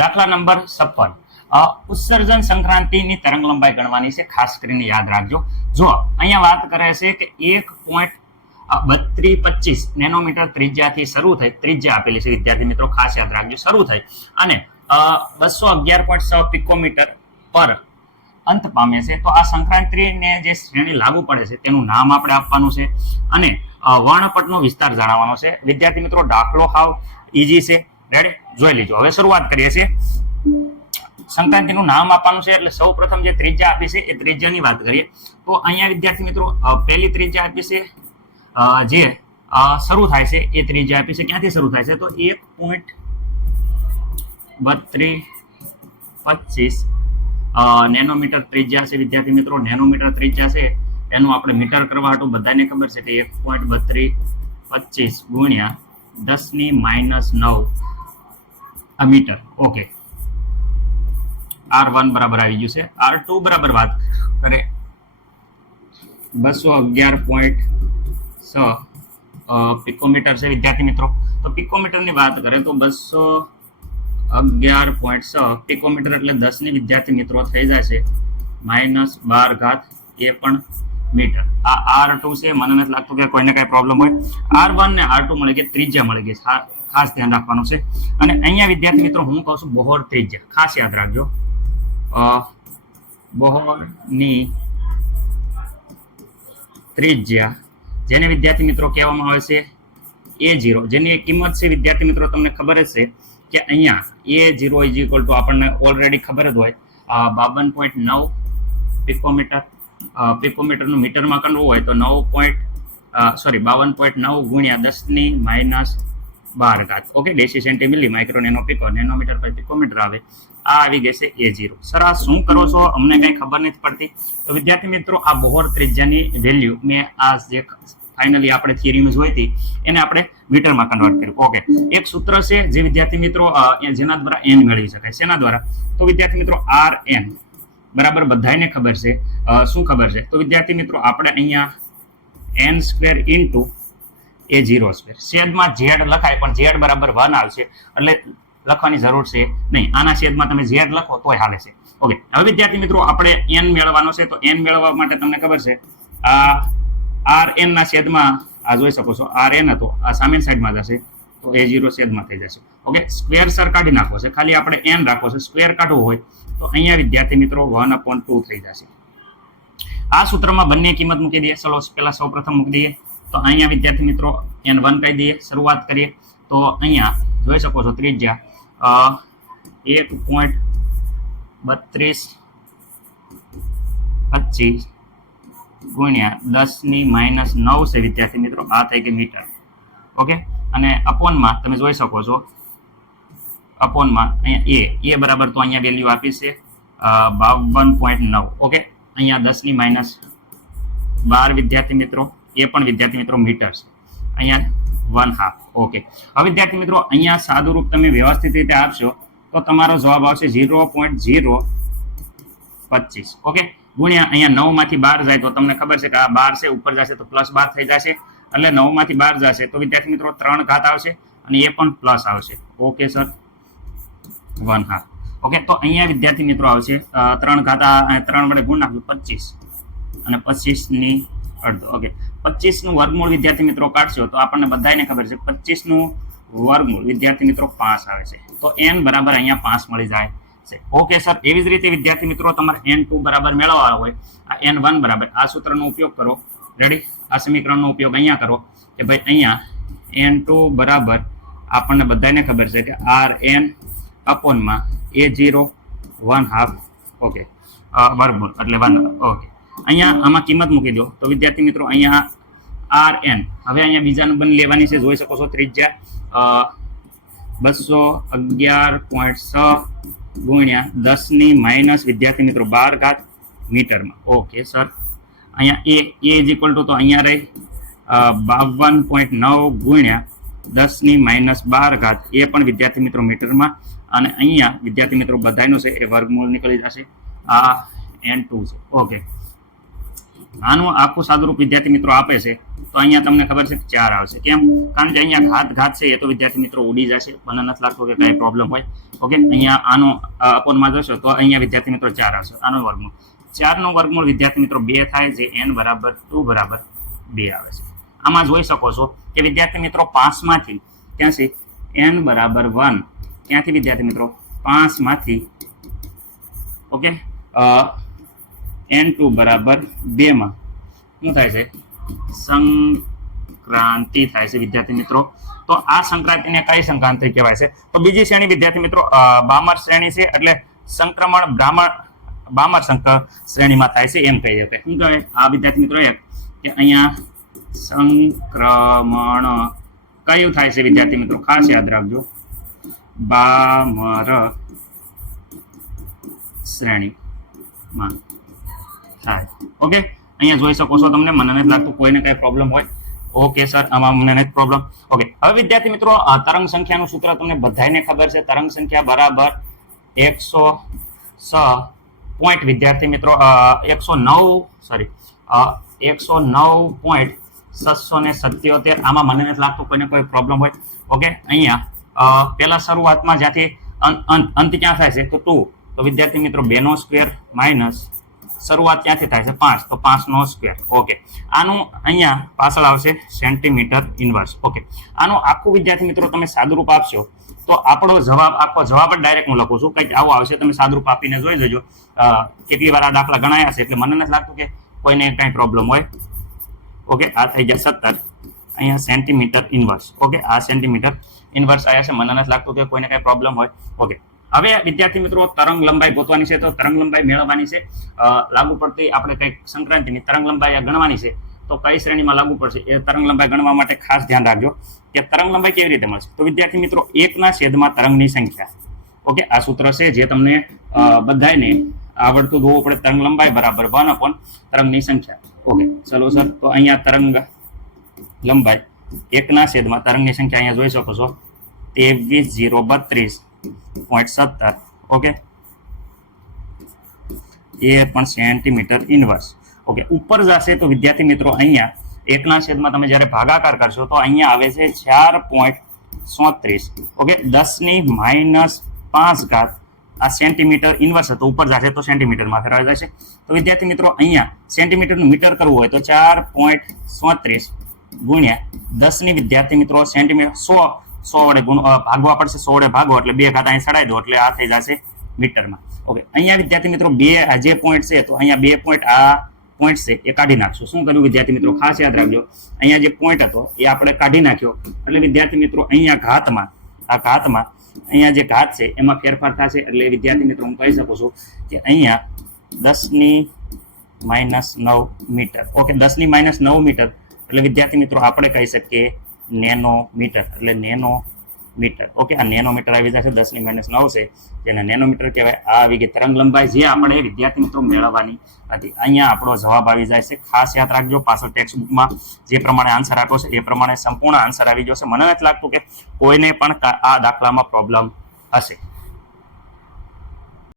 દાખલા નંબર 56 ઉત્સર્જન સંક્રાંતિની તરંગ લંબાઈ ગણવાની છે, ખાસ કરીને યાદ રાખજો. જો અહીંયા વાત કરે છે કે 1.3225 નેનોમીટર ત્રિજ્યાથી શરૂ થઈ, ત્રિજ્યા આપેલી છે વિદ્યાર્થી મિત્રો, ખાસ યાદ રાખજો, શરૂ થઈ અને 211.6 પિકોમીટર પર અંત પામે છે. તો આ સંક્રાંતિને જે શ્રેણી લાગુ પડે છે તેનું નામ આપણે આપવાનું છે અને વર્ણપટનો વિસ્તાર જણાવવાનો છે. વિદ્યાર્થી મિત્રો, દાખલો હાવ ઈઝી છે. રેડી, જોઈ લીજો. હવે શરૂઆત કરીએ છીએ. સંક્રાંતિનું નામ આપવાનું છે એટલે સૌ પ્રથમ જે ત્રિજ્યા આપી છે એ ત્રિજ્યાની વાત કરીએ તો અહીંયા વિદ્યાર્થી મિત્રો પહેલી ત્રિજ્યા આપી છે જે શરૂ થાય છે એ ત્રિજ્યા આપી છે. ક્યાંથી શરૂ થાય છે તો 1.3225 નેનોમીટર ત્રિજ્યા છે વિદ્યાર્થી મિત્રો. નેનોમીટર ત્રિજ્યા છે એનું આપણે મીટર કરવા હાટું બધાને ખબર છે કે 1.3225 ગુણ્યા 10⁻⁹ મીટર. ઓકે, R1 બરાબર આવી ગયું છે. R2 બરાબર વાત કરે 211.6 પિકોમીટર છે વિદ્યાર્થી મિત્રો. તો પિકોમીટરની વાત કરે તો 211.6 પિકોમીટર એટલે 10 વિદ્યાર્થી મિત્રો થઈ જાય છે -12 એ પણ મીટર. આ R2 છે. મને નથી લાગતું કે કોઈને કઈ પ્રોબ્લેમ હોય. R1 ને R2 મળી ગઈ, ત્રિજ્યા મળી ગઈ, ખાસ ધ્યાન રાખવાનું છે. અને અહીંયા વિદ્યાર્થી મિત્રો હું કહું છું બોહર ત્રિજ્યા, ખાસ યાદ રાખજો. બોહરની ત્રિજ્યા જેને વિદ્યાર્થી મિત્રો કહેવામાં આવે છે A0, જેની કિંમત છે વિદ્યાર્થી મિત્રો તમને ખબર જ છે કે અહીંયા A0 ઇઝ ઇક્વલ ટુ આપણને ઓલરેડી ખબર જ હોય 52.9 પિકોમીટર. પિકોમીટરનું મીટરમાં કરવું હોય તો 52.9 ગુણ્યા 10⁻12. Okay, ડેસી સેન્ટીમીલી micro nano pico, nanometre પર પિકોમીટર આવે. આ આવી ગઈ છે A0. સર આ શું કરો છો, અમને કઈ ખબર નથી પડતી. તો વિદ્યાર્થી મિત્રો આ બોહર ત્રિજ્યાની વેલ્યુ મેં આ જે ફાઇનલી આપણે થિયરીમાં જોઈ હતી એને આપણે મીટરમાં કન્વર્ટ કર્યું. ઓકે, એક સૂત્ર છે જે વિદ્યાર્થી મિત્રો જેના દ્વારા n મેળવી શકાય. શેના દ્વારા? તો વિદ્યાર્થી મિત્રો Rn બરાબર બધાને ખબર છે. શું ખબર છે? તો વિદ્યાર્થી મિત્રો આપણે અહીંયા n² ઇન્ટુ A0². છેદમાં z લખાય પણ z બરાબર 1 આવશે એટલે લખવાની જરૂર છે નહીં. આના છેદમાં તમે z લખો તોય હાલે છે. ઓકે, હવે વિદ્યાર્થી મિત્રો આપણે n મેળવવાનો છે. તો n મેળવવા માટે તમને ખબર છે આ Rn ના છેદમાં આ જોઈ શકો છો Rn હતો, આ સામેની સાઈડમાં જશે તો A0 છેદમાં થઈ જશે. ઓકે, સ્ક્વેર સર કાઢી નાખવો છે, ખાલી આપણે n રાખવો છે. સ્ક્વેર કાઢવો હોય તો અહીંયા વિદ્યાર્થી મિત્રો 1/2 થઈ જશે. આ સૂત્રમાં બંને કિંમત મૂકી દઈએ. ચલો પહેલા સૌ પ્રથમ મૂકી દઈએ. તો અહીંયા વિદ્યાર્થી મિત્રો n1 કહી દઈએ. શરૂઆત કરીએ તો અહીંયા જોઈ શકો છો ત્રિજ્યા 1.3225 ગુણ્યા 10⁻⁹ છે વિદ્યાર્થી મિત્રો. આ થઈ ગઈ મીટર. ઓકે, અને અપોનમાં તમે જોઈ શકો છો અપોનમાં અહીંયા a બરાબર તો અહીંયા વેલ્યુ આપી છે 52.9. ઓકે, અહીંયા 10⁻12 વિદ્યાર્થી મિત્રો, એ પણ વિદ્યાર્થી મિત્રો મીટર છે. અહીંયા 1/2. ઓકે, હવે વિદ્યાર્થી મિત્રો અહીંયા સાદું રૂપ તમે વ્યવસ્થિત રીતે આપશો તો તમારો જવાબ આવશે 0.025. ઓકે, ગુણ્યા અહીંયા 9 માંથી 12 જાય તો તમને ખબર છે કે આ 12 છે, ઉપર જશે તો +12 થઈ જશે એટલે 9 માંથી 12 જશે તો વિદ્યાર્થી મિત્રો 3 ઘાત આવશે અને એ પણ પ્લસ આવશે. Okay sir, 1/2. ઓકે, તો અહીંયા વિદ્યાર્થી મિત્રો આવશે 3 ઘાત, 3 વડે ગુણ નાખજો 25 અને 25 અડધો. ઓકે, 25 નું વર્ગમૂળ વિદ્યાર્થી મિત્રો કાઢશો તો આપણને બધાને ખબર છે 25 નું વર્ગમૂળ વિદ્યાર્થી મિત્રો 5 આવે છે. તો n બરાબર અહીંયા 5 મળી જાય છે. ઓકે સર, એવી જ રીતે વિદ્યાર્થી મિત્રો તમારે n2 બરાબર મેળવવા હોય આ n1 બરાબર આ સૂત્રનો ઉપયોગ કરો. રેડી, આ સમીકરણનો ઉપયોગ અહીંયા કરો કે ભાઈ અહીંયા n2 બરાબર આપણને બધાને ખબર છે કે Rn અપોનમાં A0 1/2. ઓકે, વર્ગમૂળ એટલે 1. ઓકે, અહીંયા આમાં કિંમત મૂકી દો તો વિદ્યાર્થી મિત્રો અહીંયા Rn હવે અહીંયા બીજા નંબરની લેવાની છે. જોઈ શકો છો ત્રિજ્યા 211.6 ગુણ્યા 10⁻⁻ વિદ્યાર્થી મિત્રો 12 મીટરમાં. ઓકે સર, અહીંયા a ઇઝ ઇક્વલ ટુ તો અહીંયા રહી 52.9 ગુણ્યા 10⁻12 એ પણ વિદ્યાર્થી મિત્રો મીટરમાં. અને અહીંયા વિદ્યાર્થી મિત્રો બધાનો છે એ વર્ગમૂળ નીકળી જશે. આ n2 છે. ઓકે, આનું આખું સાદુરૂપ વિદ્યાર્થી મિત્રો આપે છે તો અહીંયા તમને ખબર છે કે 4 આવશે. કેમ? કારણ કે અહીંયા ઘાત છે એ તો વિદ્યાર્થી મિત્રો ઉડી જશે. મને નથી લાગતું કે કઈ પ્રોબ્લેમ હોય. ઓકે, અહીંયા આનો અપોનમાં જશો તો અહીંયા વિદ્યાર્થી મિત્રો 4 આવશે. આનું વર્ગમૂળ 4 નું વર્ગમૂળ વિદ્યાર્થી મિત્રો 2 થાય, જે n બરાબર 2 બરાબર 2 આવે છે. આમાં જોઈ શકો છો કે વિદ્યાર્થી મિત્રો 5 માંથી ક્યાંથી n બરાબર 1, ક્યાંથી વિદ્યાર્થી મિત્રો 5 માંથી ઓકે n2 બરાબર 2 માં શું થાય છે? સંક્રાંતિ થાય છે વિદ્યાર્થી મિત્રો. તો આ સંક્રાંતિને કઈ સંક્રાંતિ કહેવાય છે? તો બીજી શ્રેણી વિદ્યાર્થી મિત્રો બામર શ્રેણી છે, એટલે સંક્રમણ બામર શ્રેણીમાં થાય છે એમ કહીએ. શું કહેવાય આ વિદ્યાર્થી મિત્રો? કે અહીંયા સંક્રમણ કયું થાય છે વિદ્યાર્થી મિત્રો? ખાસ યાદ રાખજો, બામર શ્રેણીમાં થાય. ઓકે, અહીંયા જોઈ શકો છો તમને. મને નથી લાગતું કોઈને કઈ પ્રોબ્લેમ હોય. ઓકે સર, આમાં મને નથી પ્રોબ્લેમ. ઓકે, હવે વિદ્યાર્થી મિત્રો તરંગ સંખ્યાનું સૂત્ર તમને બધાને ખબર છે. તરંગ સંખ્યા બરાબર 106 પોઈન્ટ વિદ્યાર્થી મિત્રો 109.777. આમાં મને નથી લાગતું કોઈને કોઈ પ્રોબ્લેમ હોય. ઓકે, અહીંયા પહેલા શરૂઆતમાં જ્યાંથી અંત ક્યાં થાય છે તો 2, તો વિદ્યાર્થી મિત્રો 2 નો સ્ક્વેર માઇનસ શરૂઆત ક્યાંથી થાય છે 5, તો 5 નો સ્ક્વેર. ઓકે, આનું અહીંયા પાછળ આવશે સેન્ટીમીટર ઇન્વર્સ. ઓકે, આનું આખું વિદ્યાર્થી મિત્રો તમે સાદુરૂપ આપશો તો આપણો આખો જવાબ જ ડાયરેક્ટ હું લખું છું, કંઈક આવો આવશે. તમે સાદુરૂપ આપીને જોઈ લેજો. કેટલી વાર આ દાખલા ગણાયા છે, એટલે મને નથી લાગતું કે કોઈને કંઈ પ્રોબ્લેમ હોય. ઓકે, આ થઈ ગયા 17, અહીંયા સેન્ટીમીટર ઇન્વર્સ. ઓકે, આ સેન્ટીમીટર ઇન્વર્સ આવ્યા છે. મને નથી લાગતું કે કોઈને કંઈ પ્રોબ્લેમ હોય. ઓકે, હવે વિદ્યાર્થી મિત્રો તરંગ લંબાઈ ગોતવાની છે. તો તરંગ લંબાઈ મેળવવાની છે. લાગુ પડતી આપણે કંઈક સંક્રાંતિની તરંગ લંબાઈ ગણવાની છે. તો કઈ શ્રેણીમાં લાગુ પડશે એ તરંગ લંબાઈ ગણવા માટે ખાસ ધ્યાન રાખજો કે તરંગ લંબાઈ કેવી રીતે મળશે. તો વિદ્યાર્થી મિત્રો 1/છેદમાં તરંગની સંખ્યા. ઓકે, આ સૂત્ર છે જે તમને બધાને આવડતું જોવું પડે. તરંગ લંબાઈ બરાબર 1 તરંગની સંખ્યા. ઓકે, ચલો સર, તો અહીંયા તરંગ લંબાઈ 1/છેદમાં તરંગની સંખ્યા અહીંયા જોઈ શકો છો 23,032.17. ઓકે, એ પણ સેન્ટીમીટર ઇન્વર્સ. ઓકે, ઉપર જશે તો વિદ્યાર્થી મિત્રો અહીંયા 1/છેદમાં તમે જ્યારે ભાગાકાર કરશો તો અહીંયા આવે છે 4.34. ઓકે, 10⁻⁵ આ સેન્ટીમીટર ઇન્વર્સ હતો. ઉપર જશે તો સેન્ટીમીટરમાં ફેરવાઈ જશે. તો વિદ્યાર્થી મિત્રો અહીંયા સેન્ટીમીટરનું મીટર કરવું હોય તો 4.34 ગુણ્યા 10 વિદ્યાર્થી મિત્રો સેન્ટીમીટર 100 વડે ભાગવા પડશે. 100 વડે ભાગો એટલે 2 ઘાત અહીં સડાઈ દો એટલે આ થઈ જશે મીટરમાં. ઓકે, અહીંયા વિદ્યાર્થી મિત્રો 2 જે પોઈન્ટ છે તો અહીંયા 2 પોઈન્ટ આ પોઈન્ટ છે એ કાઢી નાખશું. શું કર્યું વિદ્યાર્થી મિત્રો? ખાસ યાદ રાખજો, અહીંયા જે પોઈન્ટ હતો એ આપણે કાઢી નાખ્યો. એટલે વિદ્યાર્થી મિત્રો અહીંયા ઘાતમાં અહીંયા જે ઘાત છે એમાં ફેરફાર થશે. એટલે વિદ્યાર્થી મિત્રો હું કહી શકું છું કે અહીંયા 10⁻⁹ મીટર. ઓકે, 10⁻⁹ મીટર એટલે વિદ્યાર્થી મિત્રો આપણે કહી શકીએ નેનોમીટર. એટલે નેનોમીટર. ઓકે, આ નેનોમીટર આવી જશે. 10⁻⁹ છે જેને નેનોમીટર કહેવાય. આ આવી ગઈ તરંગ લંબાઈ જે આપણે વિદ્યાર્થી મિત્રો મેળવવાની હતી. અહીંયા આપણો જવાબ આવી જાય છે. ખાસ યાદ રાખજો, પાછળ ટેક્સ્ટ બુકમાં જે પ્રમાણે આન્સર આપ્યો છે એ પ્રમાણે સંપૂર્ણ આન્સર આવી જશે. મને નથી લાગતું કે કોઈને પણ આ દાખલામાં પ્રોબ્લેમ હશે.